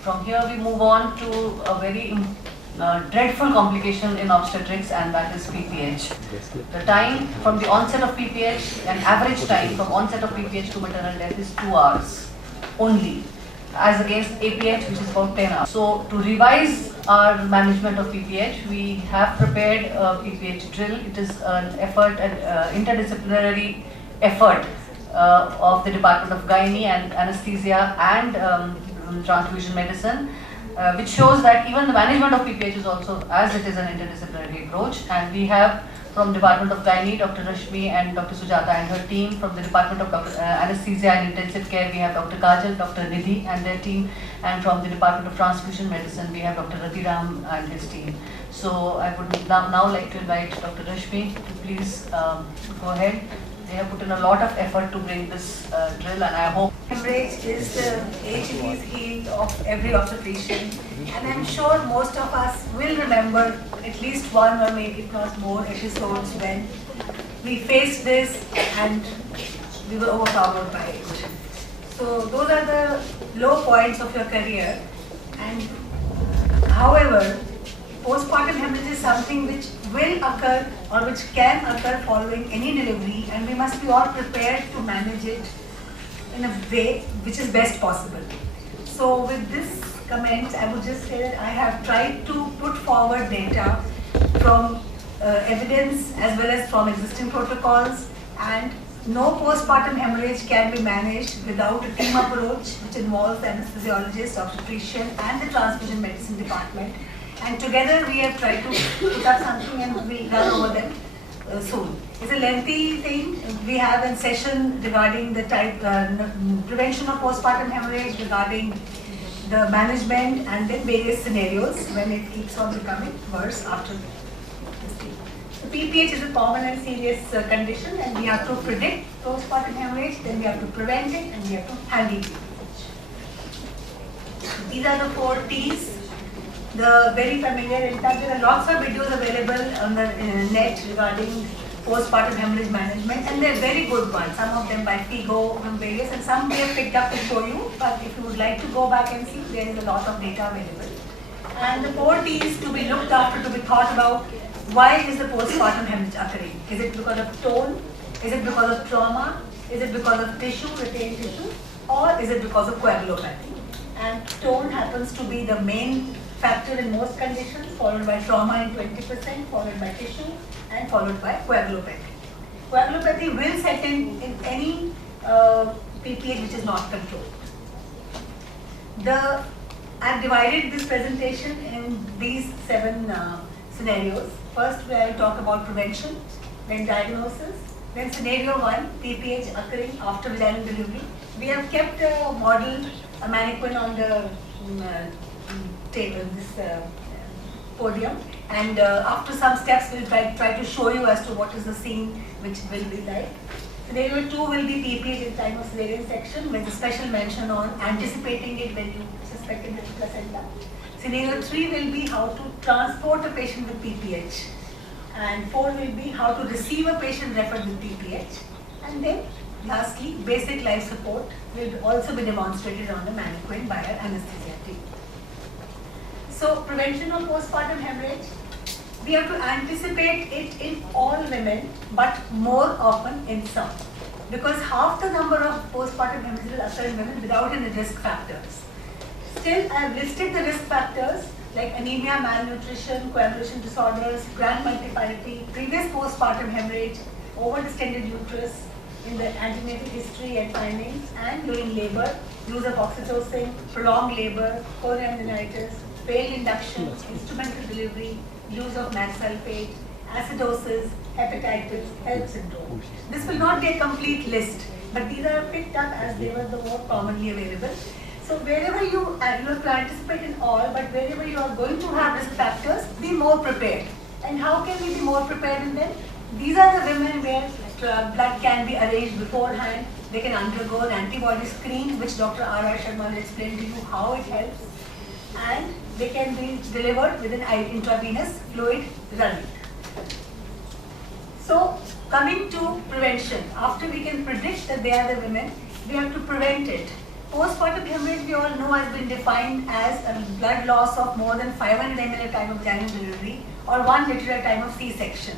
From here we move on to a very dreadful complication in obstetrics, and that is PPH. The time from the onset of PPH, an average time from onset of PPH to maternal death is 2 hours only, as against APH, which is about 10 hours. So to revise our management of PPH, we have prepared a PPH drill. It is an effort, an interdisciplinary effort of the Department of Gynae and Anesthesia and Transfusion Medicine, which shows that even the management of PPH is also, as it is an interdisciplinary approach. And we have from Department of Gynae, Dr. Rashmi and Dr. Sujata and her team. From the Department of Anesthesia and Intensive Care, we have Dr. Kajal, Dr. Nidhi and their team. And from the Department of Transfusion Medicine, we have Dr. Ratiram and his team. So I would now like to invite Dr. Rashmi to please go ahead. They have put in a lot of effort to bring this drill, and I hope. Hemorrhage is the Achilles heel of every obstetrician, and I'm sure most of us will remember at least one or maybe if not more episodes when we faced this and we were overpowered by it. So those are the low points of your career, and however, postpartum hemorrhage is something which will occur or which can occur following any delivery, and we must be all prepared to manage it in a way which is best possible. So with this comment, I would just say that I have tried to put forward data from evidence as well as from existing protocols, and no postpartum hemorrhage can be managed without a team approach which involves the anesthesiologist, obstetrician and the transfusion medicine department. And together we have tried to put up something and we'll run over them soon. It's a lengthy thing. We have a session regarding the prevention of postpartum hemorrhage, regarding the management and then various scenarios when it keeps on becoming worse after this thing. So PPH is a common and serious condition, and we have to predict postpartum hemorrhage, then we have to prevent it, and we have to handle it. These are the 4 T's. The very familiar, in fact there are lots of videos available on the net regarding postpartum hemorrhage management, and they're very good ones, some of them by Figo and various, and some we have picked up to show you, but if you would like to go back and see, there is a lot of data available. And the 4 T's to be looked after, to be thought about. Why is the postpartum hemorrhage occurring? Is it because of tone? Is it because of trauma? Is it because of tissue, retained tissue? Or is it because of coagulopathy? And tone happens to be the main factor in most conditions, followed by trauma in 20%, followed by tissue, and followed by coagulopathy. Coagulopathy will set in any PPH which is not controlled. I've divided this presentation in these 7 scenarios. First, where I talk about prevention, then diagnosis, then scenario 1, PPH occurring after vaginal delivery. We have kept a model, a mannequin on the table, this podium, and after some steps we'll try to show you as to what is the scene which will be like. Scenario 2 will be PPH in time of cesarean section, with a special mention on anticipating it when you suspect it is placenta. Scenario 3 will be how to transport a patient with PPH, and 4 will be how to receive a patient referred with PPH, and then lastly basic life support will also be demonstrated on the mannequin by our anesthesia team. So prevention of postpartum hemorrhage, we have to anticipate it in all women, but more often in some, because half the number of postpartum hemorrhage will occur in women without any risk factors. Still, I have listed the risk factors like anemia, malnutrition, coagulation disorders, grand multiplicity, previous postpartum hemorrhage, overdistended uterus in the antenatal history and findings, and during labor, use of oxytocin, prolonged labor, chorioamnionitis, failed induction, instrumental delivery, use of magsulfate, acidosis, hepatitis, HELLP syndrome. This will not be a complete list, but these are picked up as they were the more commonly available. So wherever you have to anticipate in all, but wherever you are going to have risk factors, be more prepared. And how can we be more prepared in them? These are the women where blood can be arranged beforehand. They can undergo an antibody screen, which Dr. R.R. Sharma will explain to you how it helps. And they can be delivered with an intravenous fluid running. So coming to prevention, after we can predict that they are the women, we have to prevent it. Postpartum hemorrhage, we all know, has been defined as a blood loss of more than 500 ml at time of vaginal delivery or 1 liter at time of C-section.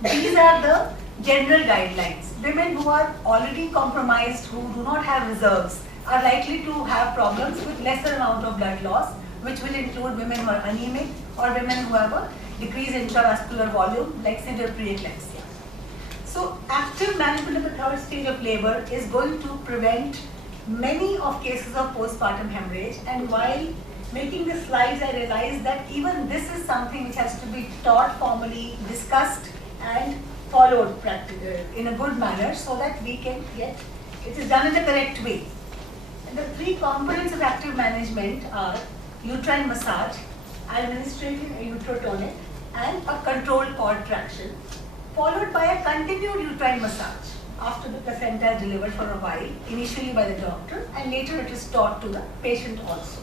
These are the general guidelines. Women who are already compromised, who do not have reserves, are likely to have problems with lesser amount of blood loss, which will include women who are anemic or women who have a decreased intravascular volume like severe preeclampsia. So active management of the third stage of labor is going to prevent many of cases of postpartum hemorrhage, and while making the slides I realized that even this is something which has to be taught formally, discussed and followed in a good manner so that we can get it is done in the correct way. And the three components of active management are uterine massage, administrating a uterotonic and a controlled cord traction, followed by a continued uterine massage after the placenta is delivered for a while, initially by the doctor, and later it is taught to the patient also.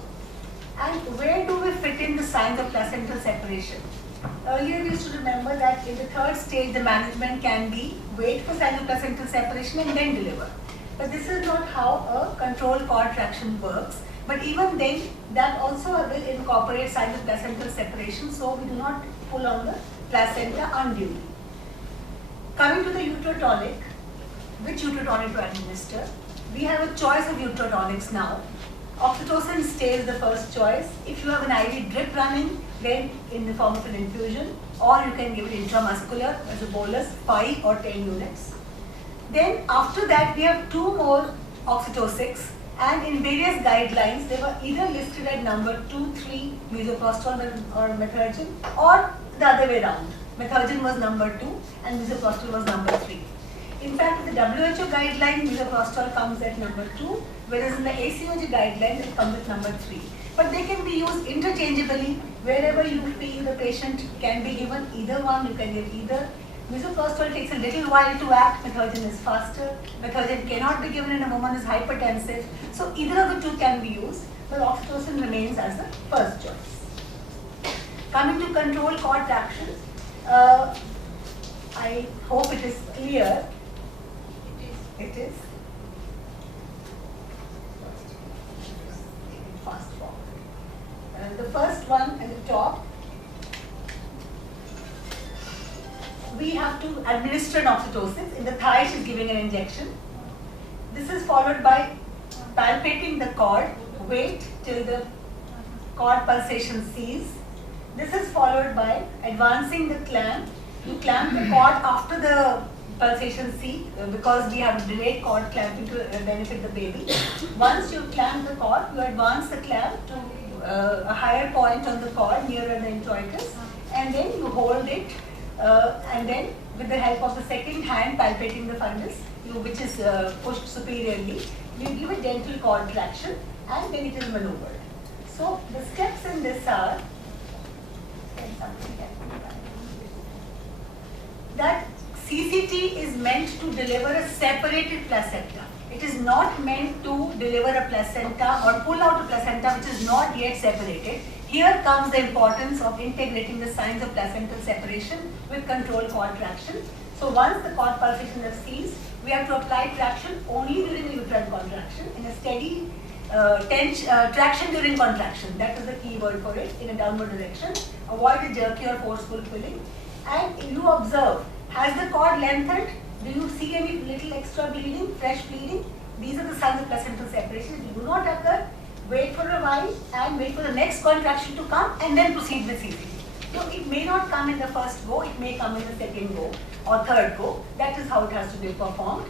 And where do we fit in the signs of placental separation? Earlier we used to remember that in the third stage the management can be wait for signs of placental separation and then deliver. But this is not how a controlled cord traction works. But even then, that also will incorporate signs of placental separation, so we do not pull on the placenta unduly. Coming to the uterotonic, which uterotonic to administer? We have a choice of uterotonics now. Oxytocin stays the first choice. If you have an IV drip running, then in the form of an infusion, or you can give it intramuscular as a bolus, 5 or 10 units. Then after that, we have 2 more oxytocics, and in various guidelines, they were either listed at number 2, 3, misoprostol or methergin, or the other way around. Methergin was number 2 and misoprostol was number 3. In fact, in the WHO guideline, misoprostol comes at number 2, whereas in the ACOG guidelines, it comes at number 3. But they can be used interchangeably wherever you feel the patient can be given either one. You can give either. Misoprostol takes a little while to act, methergin is faster. Methergin cannot be given in a woman who is hypertensive. So either of the two can be used, but oxytocin remains as the first choice. Coming to control cord traction, I hope it is clear. It is. Fast forward. The first one at the top, we have to administer an oxytocin. In the thigh, she is giving an injection. This is followed by palpating the cord, wait till the cord pulsation ceases. This is followed by advancing the clamp. You clamp the cord after the pulsation cease because we have delayed cord clamping to benefit the baby. Once you clamp the cord, you advance the clamp to a higher point on the cord nearer the introitus, and then you hold it. And then with the help of the second hand palpating the fundus, which is pushed superiorly, you give a gentle cord traction and then it is maneuvered. So the steps in this are that CCT is meant to deliver a separated placenta. It is not meant to deliver a placenta or pull out a placenta which is not yet separated. Here comes the importance of integrating the signs of placental separation with controlled cord traction. So once the cord pulsation has ceased, we have to apply traction only during the uterine contraction in a steady traction during contraction. That is the key word for it, in a downward direction. Avoid a jerky or forceful pulling. And you observe, has the cord lengthened? Do you see any little extra bleeding, fresh bleeding? These are the signs of placental separation. If you do not occur, wait for a while and wait for the next contraction to come and then proceed with CCT. So it may not come in the first go, it may come in the second go or third go. That is how it has to be performed.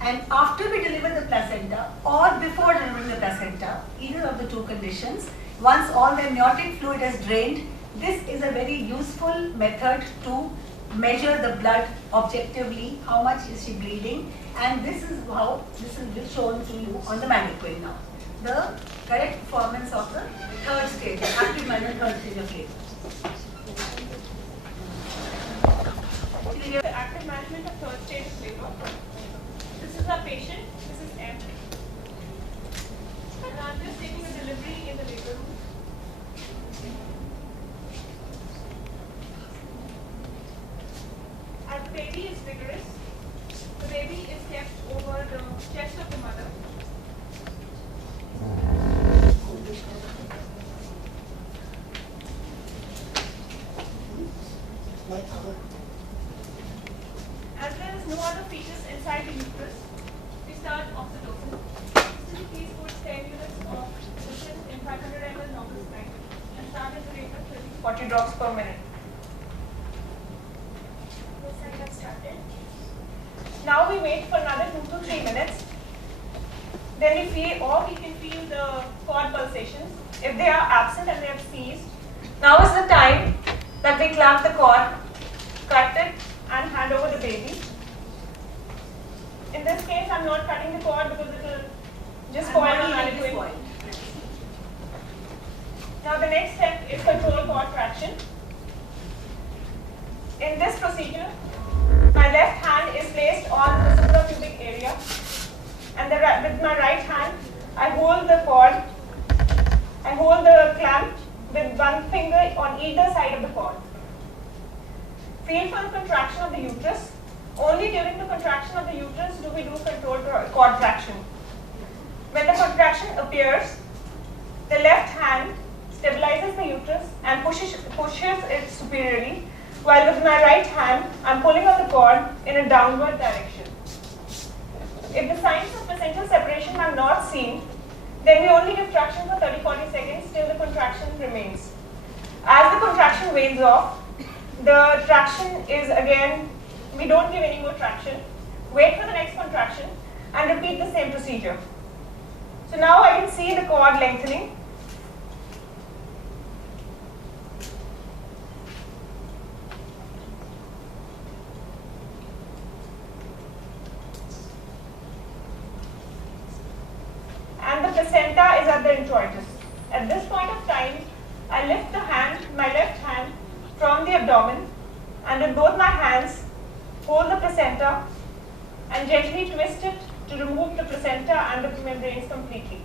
And after we deliver the placenta or before delivering the placenta, either of the two conditions, once all the amniotic fluid has drained, this is a very useful method to measure the blood objectively, how much is she bleeding, and this is how this will be shown to you on the mannequin now. The correct performance of the third stage, the active management third stage of labor. The active management of third stage of labor. This is our patient, this is M. And I'm just taking a delivery in the labor room. As the baby is vigorous, the baby is kept over the chest of the mother. 40 drops per minute. This side has started. Now we wait for another 2 to 3 minutes. Then we feel, or we can feel the cord pulsations. If they are absent and they have ceased, now is the time that we clamp the cord, cut it, and hand over the baby. In this case, I'm not cutting the cord because it will just spoil the mannequin. Now the next step is control cord traction. In this procedure, my left hand is placed on the suprapubic area, and with my right hand, I hold the cord. I hold the clamp with one finger on either side of the cord. Feel for the contraction of the uterus. Only during the contraction of the uterus do we do controlled cord traction. When the contraction appears, the left hand stabilizes the uterus and pushes it superiorly, while with my right hand, I'm pulling on the cord in a downward direction. If the signs of placental separation are not seen, then we only give traction for 30-40 seconds till the contraction remains. As the contraction wanes off, the traction is again, we don't give any more traction. Wait for the next contraction and repeat the same procedure. So now I can see the cord lengthening. And the placenta is at the introitus. At this point of time, I lift the hand, my left hand, from the abdomen, and with both my hands, hold the placenta and gently twist it to remove the placenta and the membranes completely.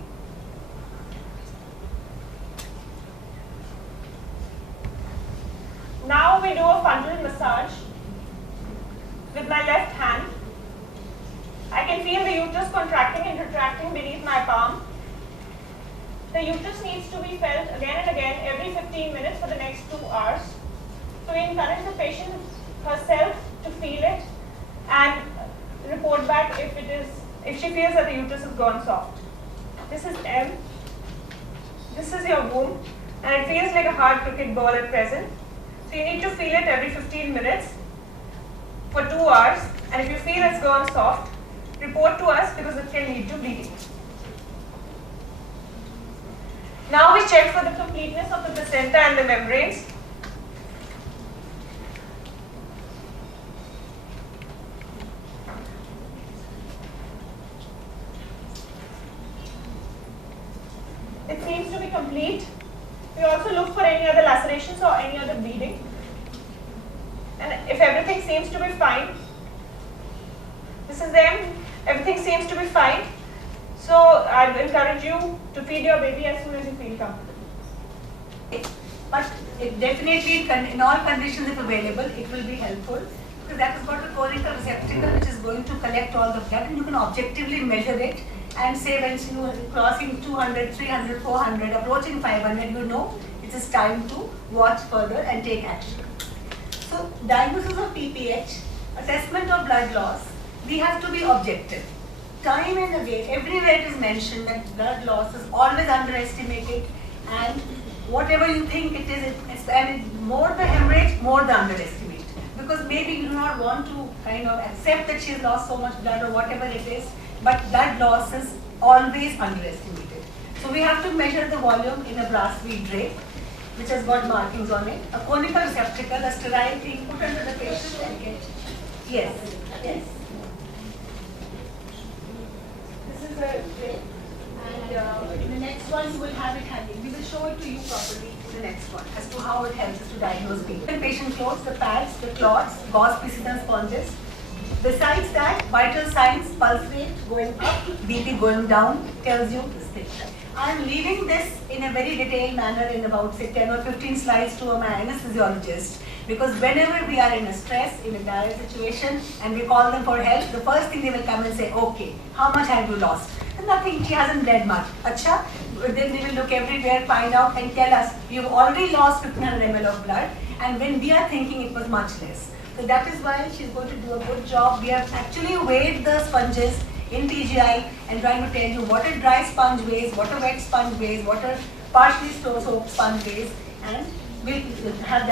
Now we do a fundal massage with my left hand. I can feel the uterus contracting and retracting beneath my palm. The uterus needs to be felt again and again every 15 minutes for the next 2 hours. So we encourage the patient herself to feel it and report back if she feels that the uterus has gone soft. This is M. This is your womb, and it feels like a hard cricket ball at present. So you need to feel it every 15 minutes for 2 hours, and if you feel it's gone soft, report to us because it can lead to bleeding. Now we check for the completeness of the placenta and the membranes. It seems to be complete. We also look for any other lacerations or any other bleeding. And if everything seems to be fine, this is them, everything seems to be fine. So I will encourage you to feed your baby as soon as you feel comfortable. But it definitely, in all conditions if available, it will be helpful, because that has got a conical receptacle which is going to collect all the blood, and you can objectively measure it and say when you are crossing 200, 300, 400, approaching 500, you know it is time to watch further and take action. So diagnosis of PPH, assessment of blood loss, we have to be objective. Time and again, everywhere it is mentioned that blood loss is always underestimated, and whatever you think it is, more the hemorrhage, more the underestimate. Because maybe you do not want to kind of accept that she has lost so much blood or whatever it is, but blood loss is always underestimated. So we have to measure the volume in a brass bead drape, which has got markings on it, a conical receptacle, a sterile thing put under the patient and get. Yes, yes. This is a drape, and in the next one you will have it hanging. We will show it to you properly in the next one as to how it helps us to diagnose people. The patient clothes, the pads, the cloths, gauze pieces and sponges. Besides that, vital signs, pulse rate going up, BP going down, tells you this thing. I am leaving this in a very detailed manner in about say 10 or 15 slides to my anesthesiologist, because whenever we are in a stress, in a dire situation, and we call them for help, the first thing they will come and say, okay, how much have you lost? And nothing, she hasn't bled much. Acha, then they will look everywhere, find out and tell us, you've already lost 1500 ml of blood, and when we are thinking it was much less. So that is why she's going to do a good job. We have actually weighed the sponges in TGI and trying to tell you what a dry sponge weighs, what a wet sponge weighs, what a partially soaked sponge weighs, and we'll have that